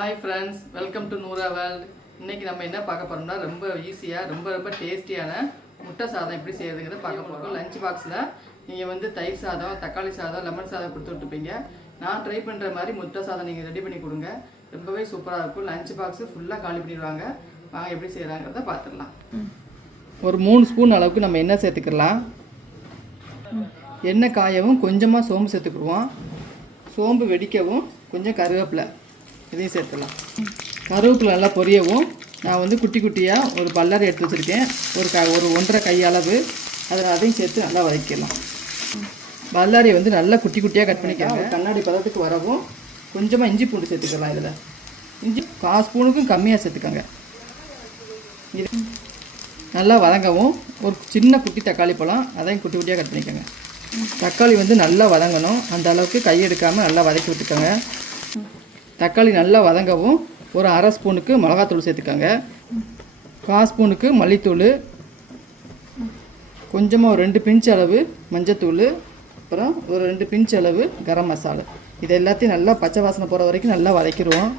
Hi friends, welcome to Noora world. இன்றைக்கி நம்ம என்ன பார்க்க போகிறோம்னா ரொம்ப ஈஸியாக ரொம்ப டேஸ்டியான முட்டை சாதம் எப்படி செய்யறதுங்கிறத பார்க்க போகிறோம். லஞ்ச் பாக்ஸில் நீங்கள் வந்து தயிர் சாதம், தக்காளி சாதம், லெமன் சாதம் கொடுத்து விட்டுப்பீங்க. நான் ட்ரை பண்ணுற மாதிரி முட்டை சாதம் நீங்கள் ரெடி பண்ணி கொடுங்க. ரொம்பவே சூப்பராக இருக்கும். லஞ்ச் பாக்ஸு ஃபுல்லாக காலி பண்ணிடுவாங்க. வாங்க எப்படி செய்கிறாங்கிறத பார்த்துடலாம். ஒரு 3 ஸ்பூன் அளவுக்கு நம்ம எண்ணெய் சேர்த்துக்கலாம். எண்ணெய் காயவும் கொஞ்சமாக சோம்பு சேர்த்துக்குருவோம். சோம்பு வெடிக்கவும் கொஞ்சம் கருவேப்பிலை இதையும் சேர்த்துலாம். கருவேப்பிலை நல்லா பொரியவும் நான் வந்து குட்டி குட்டியாக ஒரு பல்லாரி எடுத்து வச்சுருக்கேன். ஒரு 1.5 கை அளவு அதையும் சேர்த்து நல்லா வதக்கிடலாம். பல்லாரியை வந்து நல்லா குட்டி குட்டியாக கட் பண்ணிக்கலாம். கண்ணாடி பதத்துக்கு வரவும் கொஞ்சமாக இஞ்சி பூண்டு சேர்த்துக்கலாம். இதில் இஞ்சி 1/4 ஸ்பூனுக்கும் கம்மியாக சேர்த்துக்கோங்க. இது நல்லா வதங்கவும் ஒரு சின்ன குட்டி தக்காளி பழம் அதையும் குட்டி குட்டியாக கட் பண்ணிக்கோங்க. தக்காளி வந்து நல்லா வதங்கணும். அந்த அளவுக்கு கையெடுக்காமல் நல்லா வதக்கி விட்டுக்கோங்க. தக்காளி நல்லா வதங்கவும் ஒரு 1/2 ஸ்பூனுக்கு மிளகாத்தூள் சேர்த்துக்கோங்க. 1/4 ஸ்பூனுக்கு மல்லித்தூள், கொஞ்சமாக ஒரு 2 பிஞ்ச் அளவு மஞ்சத்தூள், அப்புறம் ஒரு 2 பிஞ்ச் அளவு கரம் மசாலா. இது எல்லாத்தையும் நல்லா பச்சை வாசனை போகிற வரைக்கும் நல்லா வதக்கிடுவோம்.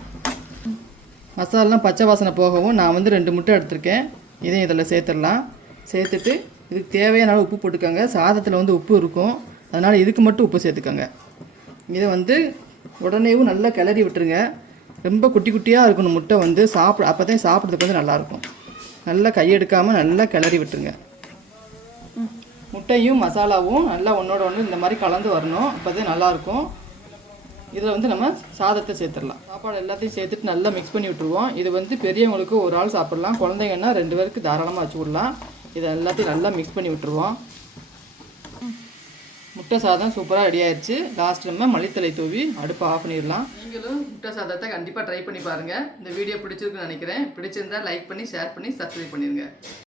மசாலாலாம் பச்சை வாசனை போகவும் நான் வந்து 2 முட்டை எடுத்திருக்கேன். இதையும் இதில் சேர்த்துடலாம். சேர்த்துட்டு இதுக்கு தேவையான அளவு உப்பு போட்டுக்கோங்க. சாதத்தில் வந்து உப்பு இருக்கும், அதனால் இதுக்கு மட்டும் உப்பு சேர்த்துக்கோங்க. இதை வந்து உடனேவும் நல்லா கிளறி விட்டுருங்க. ரொம்ப குட்டி குட்டியாக இருக்கணும் முட்டை வந்து அப்போ தான் சாப்பிட்றதுக்கு வந்து நல்லாயிருக்கும். நல்லா கையெடுக்காமல் நல்லா கிளறி விட்டுருங்க. முட்டையும் மசாலாவும் நல்லா ஒன்றோட ஒன்று இந்த மாதிரி கலந்து வரணும். அப்போ தான் நல்லாயிருக்கும். இதில் வந்து நம்ம சாதத்தை சேர்த்துடலாம். சாப்பாடு எல்லாத்தையும் சேர்த்துட்டு நல்லா மிக்ஸ் பண்ணி விட்டுருவோம். இது வந்து பெரியவங்களுக்கு ஒரு ஆள் சாப்பிட்லாம், குழந்தைங்கன்னா 2 பேருக்கு தாராளமாக வச்சு விடலாம். இதை எல்லாத்தையும் நல்லா மிக்ஸ் பண்ணி விட்டுருவோம். முட்டை சாதம் சூப்பராக ரெடி ஆயிடுச்சு. லாஸ்ட் நம்ம மல்லித்தலை தூவி அடுப்பை ஆஃப் பண்ணிடலாம். நீங்களும் முட்டை சாதத்தை கண்டிப்பாக ட்ரை பண்ணி பாருங்கள். இந்த வீடியோ பிடிச்சிருக்குன்னு நினைக்கிறேன். பிடிச்சிருந்தா லைக் பண்ணி, ஷேர் பண்ணி, சப்ஸ்கிரைப் பண்ணிடுங்க.